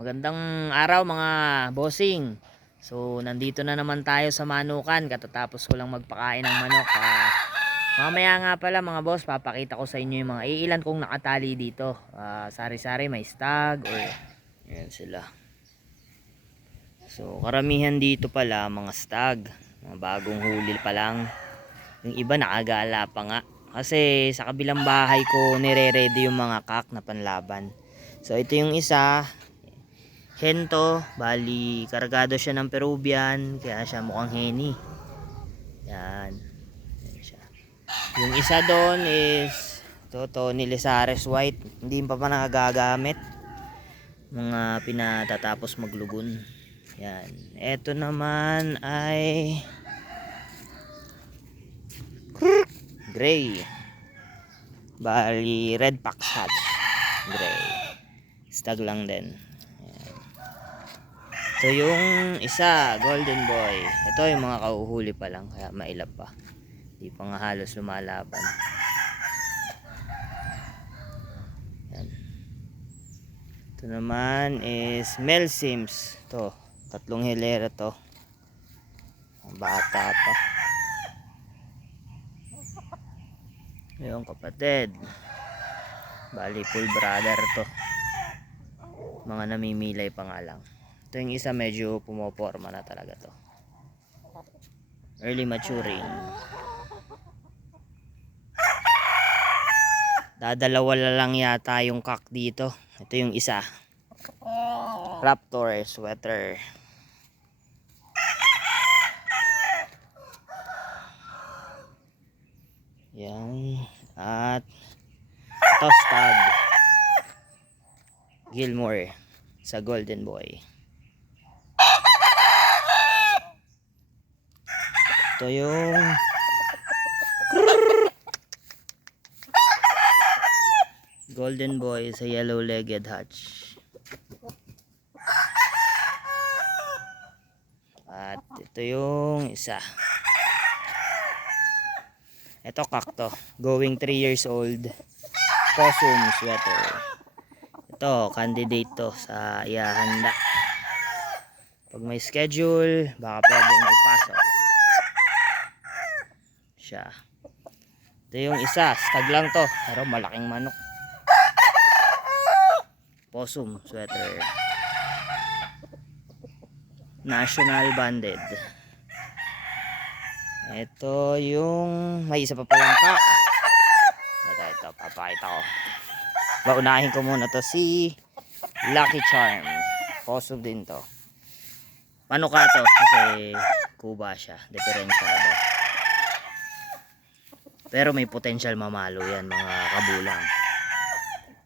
Magandang araw mga bossing. So nandito na naman tayo sa manukan. Katatapos ko lang magpakain ng manok. Mamaya nga pala mga boss, papakita ko sa inyo yung mga iilan kong nakatali dito. Sari-sari may stag. Ayan sila. So karamihan dito pala mga stag. Mga bagong huli pa lang. Yung iba nakagala pa nga. Kasi sa kabilang bahay ko nire-ready yung mga kak na panlaban. So ito yung isa. Hento, bali kargado siya ng Peruvian, kaya siya mukhang heni. Yan. Yan siya. Yung isa doon is Tony Lizares White, hindi pa nakagagamit. Mga pinatatapos maglugon. Yan. Ito naman ay gray. Bali red fox hatch. Gray. Stag lang din. Ito yung isa, golden boy. Ito yung mga kauhuli pa lang, kaya mailap pa. Hindi pa nga halos lumalaban. Yan. Ito naman is male sims. Ito, 3 hilera to. Bata pa. Yung kapatid. Bali full brother to. Mga namimilay pa nga lang. Ito yung isa medyo pumoporma na talaga to. Early maturing. Dadalawa lang yata yung kak dito. Ito yung isa. Raptor sweater. Yan. At Tostad Gilmore sa golden boy. Ito yung golden boy sa yellow-legged hatch. At ito yung isa. Ito kakto. Going 3 years old. Possum sweater. Ito, candidate to sa ihahanda. Pag may schedule, baka pwedeng ipasok. Siya. Ito yung isa, stag lang to, pero malaking manok. Possum sweater. National banded. Ito yung may isa pa palang kak. Ito, papakita ko. Paunahin ko muna to si Lucky Charm. Possum din to. Panuka to kasi kuba siya, diferensyado. Pero may potential mamalo yan mga kabulang.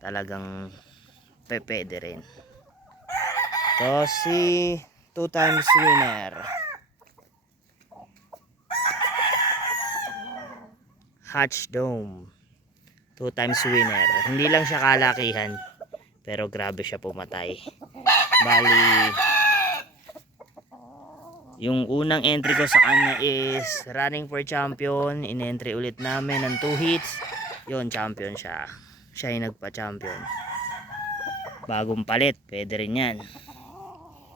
Talagang pwede rin. Ito si 2 times winner. Hatch Dome. 2 times winner. Hindi lang siya kalakihan. Pero grabe siya pumatay. Bali, yung unang entry ko sa kanya is running for champion. In-entry ulit namin ng 2 hits. Yun, champion siya. Siya yung nagpa-champion. Bagong palit, pwede rin yan.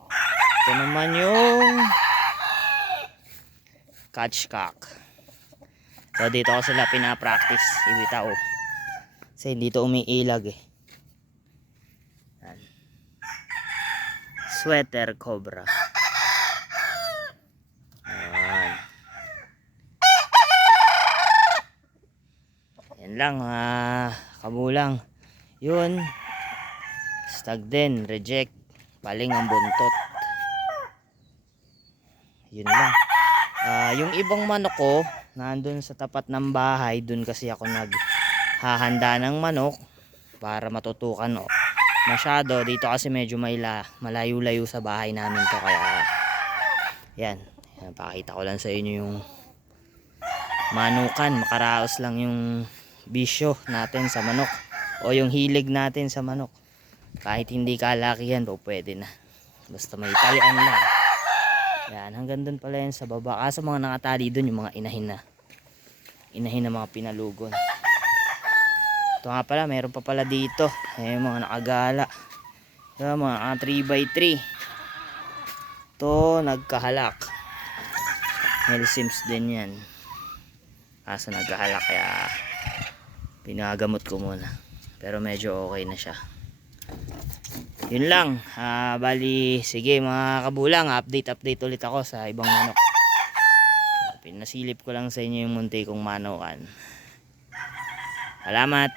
Ito naman yung catch cock. So dito ko sila pinapractice. Ibitaw. Kasi dito umiilag eh. Yan. Sweater cobra. Yan lang kabulang. Yun, stag din, reject, paling ang buntot. Yun lang. Yung ibang manok ko nandun sa tapat ng bahay, dun kasi ako naghahanda ng manok para matutukan masyado. Dito kasi medyo malayo-layo sa bahay namin to, kaya yan, pakita ko lang sa inyo yung manukan. Makaraos lang yung bisyo natin sa manok o yung hilig natin sa manok. Kahit hindi kalakihan po pwede na, basta may talian lang. Yan, hanggang dun pala yan sa baba. Kaso mga nakatali dun yung mga inahin na mga pinalugon. Ito nga pala, meron pa pala dito mga nakagala. Mga 3x3. To nagkahalak. Male Sims din yan. Kaso nagkahalak kaya pinagamot ko muna. Pero medyo okay na siya. Yun lang. Bali, sige mga kabulang, update ulit ako sa ibang manok. Pinasilip ko lang sa inyo yung munti kong manukan. Salamat.